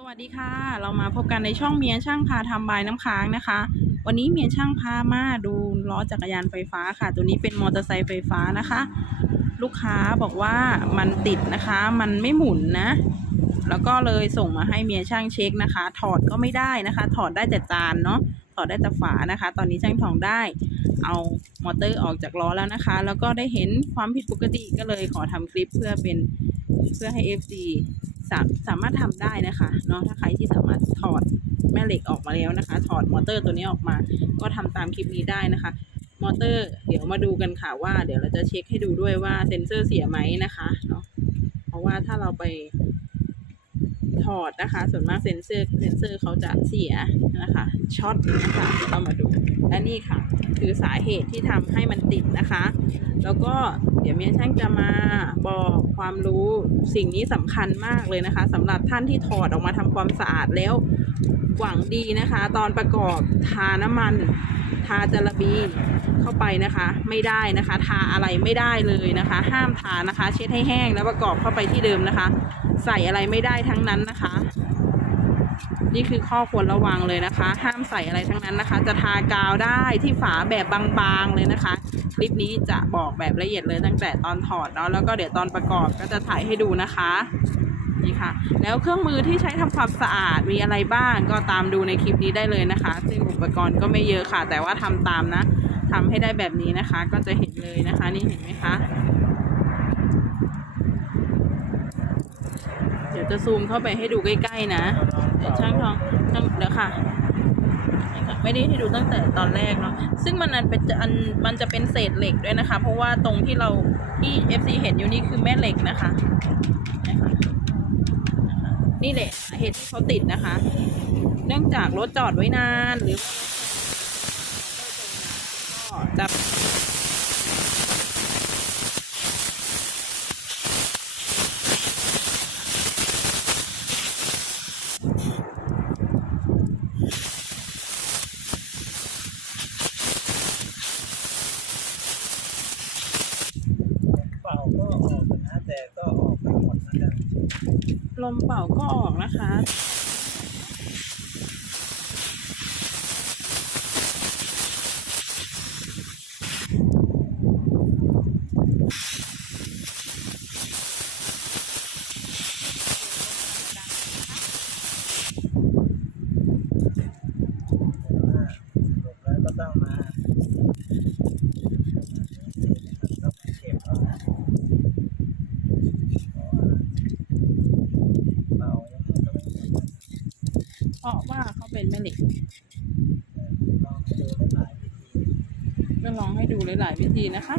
สวัสดีค่ะ เรามาพบกันในช่องเมียช่างพาทำบายน้ำค้างนะคะ วันนี้เมียช่างพามาดูล้อจักรยานไฟฟ้าค่ะ ตัวนี้เป็นมอเตอร์ไซค์ไฟฟ้านะคะ ลูกค้าบอกว่ามันติดนะคะ มันไม่หมุนนะ แล้วก็เลยส่งมาให้เมียช่างเช็คนะคะ ถอดก็ไม่ได้นะคะ ถอดได้แต่จานเนาะถอดได้แต่ฝานะคะ ตอนนี้ช่างทองได้ เอามอเตอร์ออกจากล้อแล้วนะคะ แล้วก็ได้เห็นความผิดปกติก็เลยขอทำคลิปเพื่อเป็นเพื่อให้ FC สาสามารถทำได้นะคะเนาะถ้าใครที่สามารถถอดแม่เหล็กออกมาแล้วนะคะ ถอดมอเตอร์ตัวนี้ออกมา ก็ทำตามคลิปนี้ได้นะคะ มอเตอร์เดี๋ยวมาดูกันค่ะว่า เดี๋ยวเราจะเช็คให้ดูด้วยว่าเซ็นเซอร์เสียไหมนะคะเนาะเพราะว่าถ้าเราไปถอดนะคะ ส่วนมากเซ็นเซอร์เซ็นเซอร์เขาจะเสียนะคะช็อตนะคะเรามาดูและนี่ค่ะ คือสาเหตุที่ทำให้มันติดนะคะ แล้วก็ เดี๋ยวเมียช่างจะมาบอกความรู้สิ่งนี้สำคัญมากเลยนะคะสำหรับท่านที่ถอดออกมาทำความสะอาดแล้วหวังดีนะคะ ตอนประกอบทาน้ำมัน ทาจาระบีเข้าไปนะคะ ไม่ได้นะคะ ทาอะไรไม่ได้เลยนะคะ ห้ามทานะคะ เช็ดให้แห้งแล้วประกอบเข้าไปที่เดิมนะคะ ใส่อะไรไม่ได้ทั้งนั้นนะคะ นี่คือข้อควรระวังเลยนะคะ ห้ามใส่อะไรทั้งนั้นนะคะ จะทากาวได้ที่ฝาแบบบางๆเลยนะคะ คลิปนี้จะบอกแบบละเอียดเลยตั้งแต่ตอนถอดเนาะแล้วก็เดี๋ยวตอนประกอบก็จะถ่ายให้ดูนะคะนี่ค่ะ แล้วเครื่องมือที่ใช้ทำความสะอาดมีอะไรบ้างก็ตามดูในคลิปนี้ได้เลยนะคะ ซึ่งอุปกรณ์ก็ไม่เยอะค่ะ แต่ว่าทำตามนะทำให้ได้แบบนี้นะคะ ก็จะเห็นเลยนะคะ นี่เห็นไหมคะ ดี๋ยวจะซูมเข้าไปให้ดูใกล้ๆนะเดี๋ยวช่างทองช่างเดี๋ยวค่ะไม่ได้ให้ดูตั้งแต่ตอนแรกเนาะซึ่งมันอันเป็นอันมันจะเป็นเศษเหล็กด้วยนะคะ เพราะว่าตรงที่เราที่ FC เห็นอยู่นี่คือแม่เหล็กนะคะนี่แหละเหตุที่เขาติดนะคะ เนื่องจากรถจอดไว้นานหรือว่าก็จะเป่าก็ออกนะแต่ก็ออกไม่หมดนะครับ ล มเป่าก็ออกนะคะ แต่ว่าผมแล้วก็ต้องมาต้องมาเก็บเอานะเพราะว่าเป่ายังไงก็ไม่หมด เพ ราะว่าเขาเป็นแม่เหล็กก็ลองให้ดูหลาย ๆ วิธีนะคะ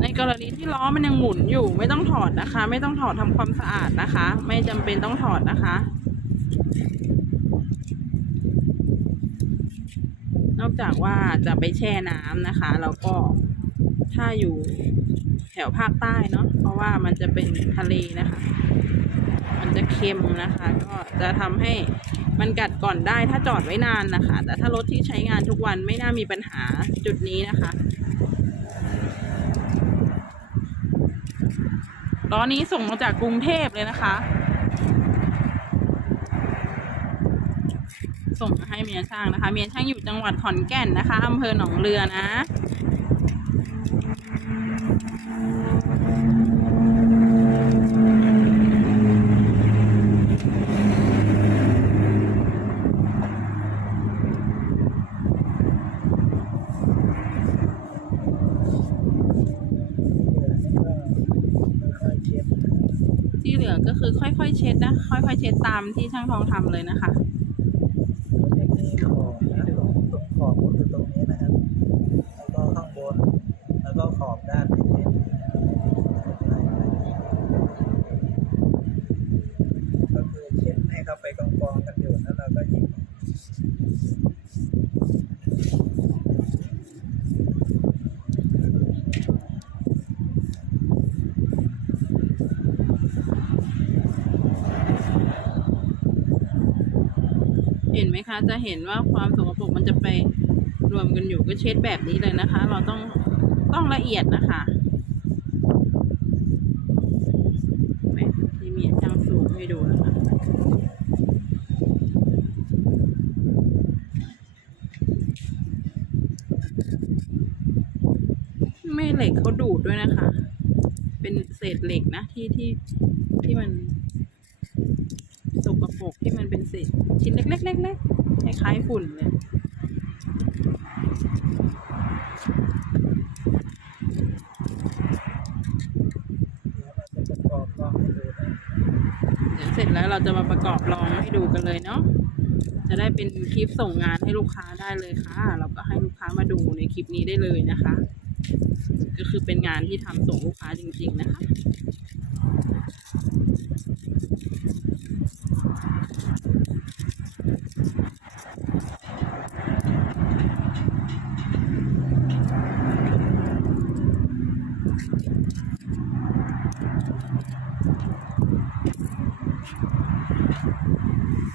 ในกรณีที่ล้อมันยังหมุนอยู่ไม่ต้องถอดนะคะ ไม่ต้องถอดทำความสะอาดนะคะ ไม่จำเป็นต้องถอดนะคะ อกจากว่าจะไปแช่น้ำนะคะ แล้วก็ถ้าอยู่แถวภาคใต้เนาะเพราะว่ามันจะเป็นทะเลนะคะ มันจะเค็มนะคะ ก็จะทำให้มันกัดก่อนได้ถ้าจอดไว้นานนะคะ แต่ถ้ารถที่ใช้งานทุกวันไม่น่ามีปัญหาจุดนี้นะคะล้อนี้ส่งมาจากกรุงเทพเลยนะคะ ส่งมาให้เมียช่างนะคะ เมียช่างอยู่จังหวัดขอนแก่นนะคะอำเภอหนองเรือนะเหลือนี่ก็ค่อยๆเช็ดที่เหลือก็คือค่อยๆ เช็ดนะ ค่อยๆ เช็ดตามที่ช่างทองทำเลยนะคะ เช็คที่ขอบนะตรงตรงขอบก็คือตรงนี้นะครับ แล้วก็ข้างบน แล้วก็ข อบด้านนี้ก็คือเช็ดให้เขาไปกองๆกันอยู่แล้วเราก็หยิบเห็นไหมคะ จะเห็นว่าความสกปรกมันจะไปรวมกันอยู่ก็เช็ดแบบนี้เลยนะคะ เราต้อง ต้องละเอียดนะคะเห็นไหมที่มีช่างสูงให้ดูนะคะแม่เหล็กเขาดูดด้วยนะคะ เป็นเศษเหล็กนะที่ที่ที่มันสกปรกที่มันเป็นเศษชิ้นเล็กๆเล็กๆคล้ายๆฝุ่นเลย เดี๋ยวเราจะประกอบลองให้ดูนะ เดี๋ยวเสร็จ แล้วเราจะมาประกอบลองให้ดูกันเลยเนาะจะได้เป็นคลิปส่งงานให้ลูกค้าได้เลยค่ะ เราก็ให้ลูกค้ามาดูในคลิปนี้ได้เลยนะคะ ก็คือเป็นงานที่ทำส่งลูกค้าจริง ๆ นะคะ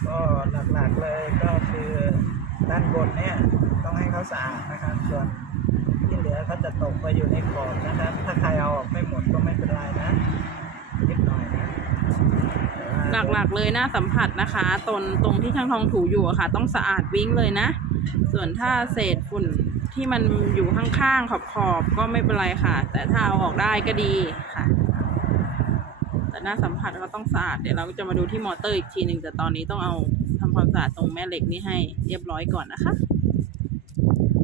ก็หลักๆเลยก็คือด้านบนเนี่ยต้องให้เขาสะอาดนะครับ ส่วนที่เหลือก็จะตกไปอยู่ในขอบนะครับ ถ้าใครเอาออกไม่หมดก็ไม่เป็นไรนะนิดหน่อยนะหลักๆเลยหน้าสัมผัสนะคะตรงตรงที่ช่างทองถูอยู่อะค่ะ ต้องสะอาดวิ่งเลยนะ ส่วนถ้าเศษฝุ่นที่มันอยู่ข้างๆขอบๆก็ไม่เป็นไรค่ะ แต่ถ้าเอาออกได้ก็ดีค่ะ แต่หน้าสัมผัสก็ต้องสะอาด เดี๋ยวเราจะมาดูที่มอเตอร์อีกทีหนึ่งแต่ตอนนี้ต้องเอาทำความสะอาดตรงแม่เหล็กนี้ให้เรียบร้อยก่อนนะคะ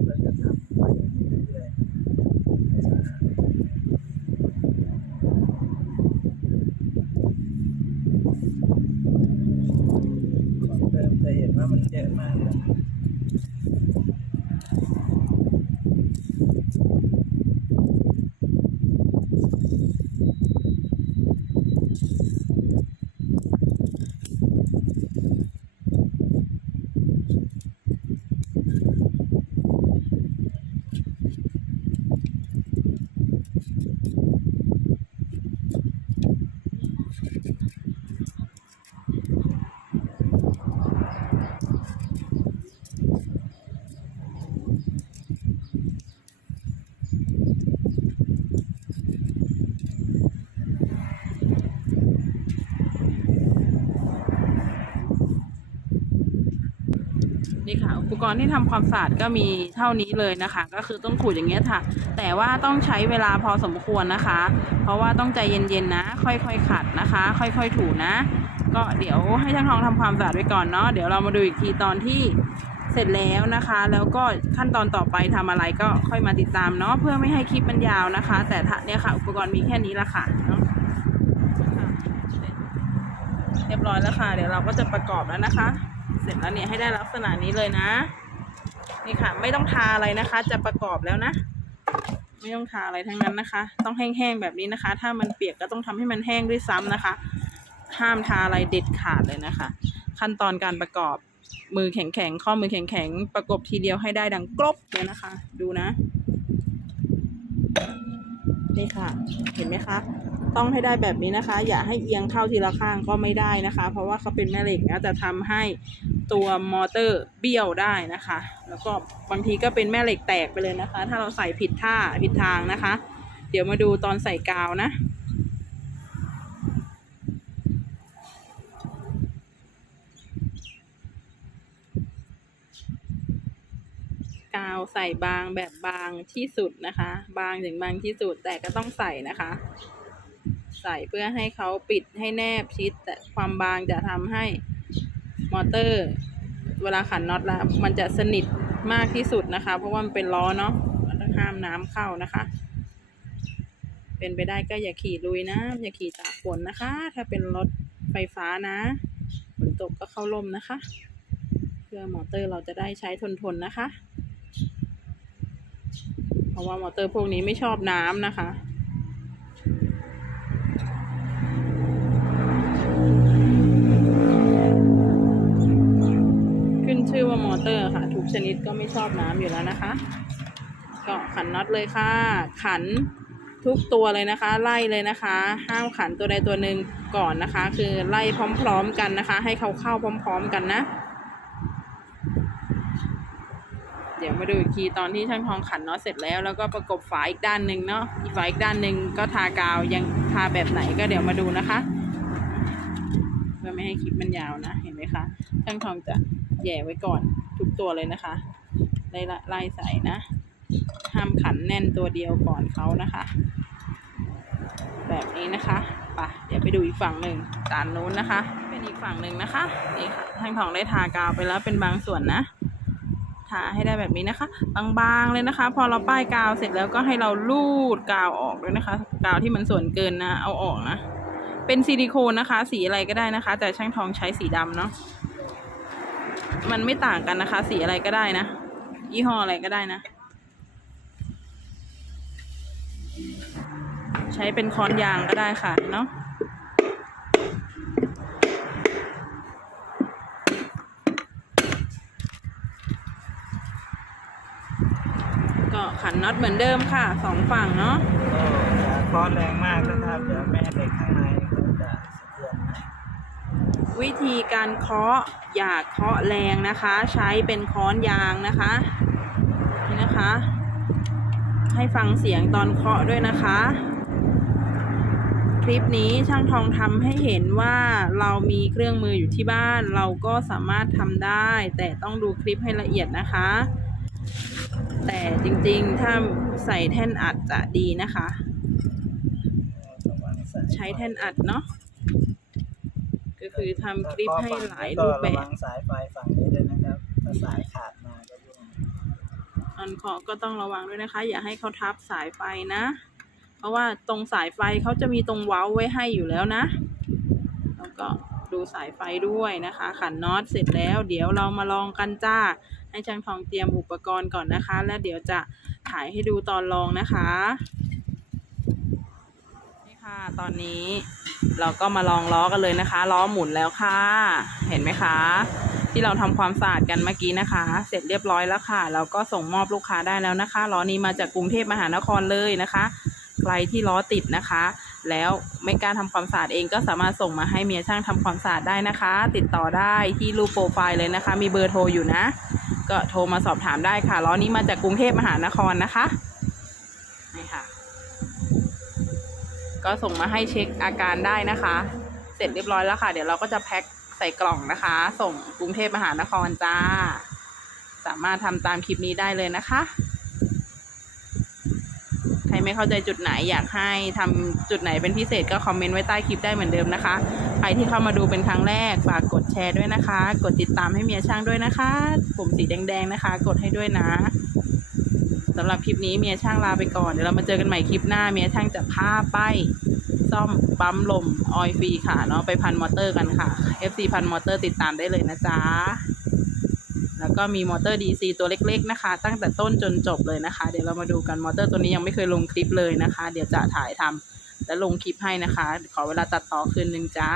เราจะทำไปเรื่อยๆสะอาดของเติมจะเห็นว่ามันเยอะมากเลย นี่ค่ะ อุ ปกรณ์ที่ทำความสะอาดก็มีเท่านี้เลยนะคะ ก็คือต้องขูดอย่างเงี้ยค่ะ แต่ว่าต้องใช้เวลาพอสมควรนะคะ เพราะว่าต้องใจเย็นๆนะ ค่อยๆขัดนะคะ ค่อยๆถูนะ ก็เดี๋ยวให้ช่างทองทำความสะอาดไว้ก่อนเนาะเดี๋ยวเรามาดูอีกทีตอนที่เสร็จแล้วนะคะ แล้วก็ขั้นตอนต่อไปทำอะไรก็ค่อยมาติดตามเนาะเพื่อไม่ให้คลิปมันยาวนะคะ แต่ถาเนี่ยค่ะ อุปกรณ์มีแค่นี้ละค่ะเนาะค่ะเรียบร้อยแล้วค่ะ เดี๋ยวเราก็จะประกอบแล้วนะคะ เสร็จแล้วเนี่ยให้ได้ลักษณะนี้เลยนะ นี่ค่ะ ไม่ต้องทาอะไรนะคะ จะประกอบแล้วนะ ไม่ต้องทาอะไรทั้งนั้นนะคะ ต้องแห้งๆแบบนี้นะคะ ถ้ามันเปียกก็ต้องทำให้มันแห้งด้วยซ้ำนะคะ ห้ามทาอะไรเด็ดขาดเลยนะคะ ขั้นตอนการประกอบมือแข็งๆข้อมือแข็งๆประกบทีเดียวให้ได้ดังกรบเลยนะคะ ดูนะ นี่ค่ะ เห็นไหมคะต้องให้ได้แบบนี้นะคะ อย่าให้เอียงเข้าทีละข้างก็ไม่ได้นะคะ เพราะว่าเขาเป็นแม่เหล็กนะจะทำให้ ตัวมอเตอร์เบี้ยวได้นะคะ แล้วก็บางทีก็เป็นแม่เหล็กแตกไปเลยนะคะ ถ้าเราใส่ผิดท่าผิดทางนะคะ เดี๋ยวมาดูตอนใส่กาวนะกาวใส่บางแบบบางที่สุดนะคะ บางถึงบางที่สุดแต่ก็ต้องใส่นะคะ ใส่เพื่อให้เขาปิดให้แนบชิดแต่ความบางจะทำให้ มอเตอร์ เวลาขันน็อตแล้วมันจะสนิทมากที่สุดนะคะ เพราะว่ามันเป็นล้อเนาะมันต้องห้ามน้ำเข้านะคะ เป็นไปได้ก็อย่าขี่ลุยนะ อย่าขี่ตากฝนนะคะ ถ้าเป็นรถไฟฟ้านะฝนตกก็เข้าร่มนะคะ เพื่อมอเตอร์เราจะได้ใช้ทนๆนะคะ เพราะว่ามอเตอร์พวกนี้ไม่ชอบน้ำนะคะ ชนิดก็ไม่ชอบน้ำอยู่แล้วนะคะ ก็ขันน็อตเลยค่ะ ขันทุกตัวเลยนะคะ ไล่เลยนะคะ ห้ามขันตัวใดตัวหนึ่งก่อนนะคะ คือไล่พร้อม ๆ กันนะคะ ให้เขาเข้าพร้อม ๆ กันนะ เดี๋ยวมาดูอีกทีตอนที่ช่างทองขันน็อตเสร็จแล้ว แล้วก็ประกบฝาอีกด้านหนึ่งเนาะอีกฝาอีกด้านหนึ่งก็ทากาวยังทาแบบไหนก็เดี๋ยวมาดูนะคะเพื่อไม่ให้คลิปมันยาวนะ เห็นไหมคะช่างทองจะแย่ไว้ก่อน ตัวเลยนะคะไล่ไล่ใส่นะ ห้ามขันแน่นตัวเดียวก่อนเขานะคะ แบบนี้นะคะไปะเดี๋ยวไปดูอีกฝั่งหนึ่งด้านนู้นนะคะ เป็นอีกฝั่งหนึ่งนะคะนี่ค่ะช่างทองได้ทากาวไปแล้วเป็นบางส่วนนะทาให้ได้แบบนี้นะคะ บางๆเลยนะคะ พอเราป้ายกาวเสร็จแล้วก็ให้เราลูดกาวออกด้วยนะคะ กาวที่มันส่วนเกินนะ เอาออกนะ เป็นซิลิโคนนะคะ สีอะไรก็ได้นะคะ แต่ช่างทองใช้สีดำเนาะ มันไม่ต่างกันนะคะ สีอะไรก็ได้นะ ยี่ห้ออะไรก็ได้นะ ใช้เป็นค้อนยางก็ได้ค่ะเนาะก็ขันน็อตเหมือนเดิมค่ะสองฝั่งเนาะก็อย่าคาะแรงมากนะครับเดี๋ยวแม่เหล็กข้างในเขาจะสะเทือนนะ วิธีการเคาะอย่าเคาะแรงนะคะ ใช้เป็นค้อนยางนะคะนี่นะคะ ให้ฟังเสียงตอนเคาะด้วยนะคะ คลิปนี้ช่างทองทำให้เห็นว่าเรามีเครื่องมืออยู่ที่บ้าน เราก็สามารถทำได้ แต่ต้องดูคลิปให้ละเอียดนะคะ แต่จริงๆถ้าใส่แท่นอัดจะดีนะคะ ใช้แท่นอัดเนาะ ก็คือทำคลิปให้หลายก็รูปแบระบวังสายไฟฝั่งนี้ด้วยนะครับถ้าสายขาดมาก็ยุ่งอันเคาะก็ต้องระวังด้วยนะคะ อย่าให้เขาทับสายไฟนะ เพราะว่าตรงสายไฟเขาจะมีตรงเว้าไว้ให้อยู่แล้วนะ แล้วก็ดูสายไฟด้วยนะคะ ขันน็อตเสร็จแล้ว เดี๋ยวเรามาลองกันจ้า ให้ช่างทองเตรียมอุปกรณ์ก่อนนะคะ แล้วเดี๋ยวจะถ่ายให้ดูตอนลองนะคะ นี่ค่ะ ตอนนี้ เราก็มาลองล้อกันเลยนะคะ ล้อหมุนแล้วค่ะ เห็นไหมคะ ที่เราทำความสะอาดกันเมื่อกี้นะคะ เสร็จเรียบร้อยแล้วค่ะ เราก็ส่งมอบลูกค้าได้แล้วนะคะล้อนี้มาจากกรุงเทพมหานครเลยนะคะ ใครที่ล้อติดนะคะ แล้วไม่กล้าทำความสะอาดเองก็สามารถส่งมาให้เมียช่างทำความสะอาดได้นะคะ ติดต่อได้ที่รูปโปรไฟล์เลยนะคะ มีเบอร์โทรอยู่นะ ก็โทรมาสอบถามได้ค่ะล้อนี้มาจากกรุงเทพมหานครนะคะนี่ค่ะ ก็ส่งมาให้เช็คอาการได้นะคะ เสร็จเรียบร้อยแล้วค่ะ เดี๋ยวเราก็จะแพ็คใส่กล่องนะคะ ส่งกรุงเทพมหานครจ้า สามารถทำตามคลิปนี้ได้เลยนะคะ ใครไม่เข้าใจจุดไหนอยากให้ทำจุดไหนเป็นพิเศษก็คอมเมนต์ไว้ใต้คลิปได้เหมือนเดิมนะคะ ใครที่เข้ามาดูเป็นครั้งแรกฝากกดแชร์ด้วยนะคะ กดติดตามให้เมียช่างด้วยนะคะ ปุ่มสีแดงๆนะคะ กดให้ด้วยนะ สำหรับคลิปนี้เมียช่างลาไปก่อน เดี๋ยวเรามาเจอกันใหม่คลิปหน้าเมียช่างจะพาไปซ่อมปั๊มลมออยฟรีค่ะเนาะไปพันมอเตอร์กันค่ะ FC พันมอเตอร์ติดตามได้เลยนะจ๊ะแล้วก็มีมอเตอร์ DC ตัวเล็ก ๆ นะคะ ตั้งแต่ต้นจนจบเลยนะคะ เดี๋ยวเรามาดูกันมอเตอร์ตัวนี้ยังไม่เคยลงคลิปเลยนะคะ เดี๋ยวจะถ่ายทำและลงคลิปให้นะคะ ขอเวลาตัดต่อคืนนึงจ้า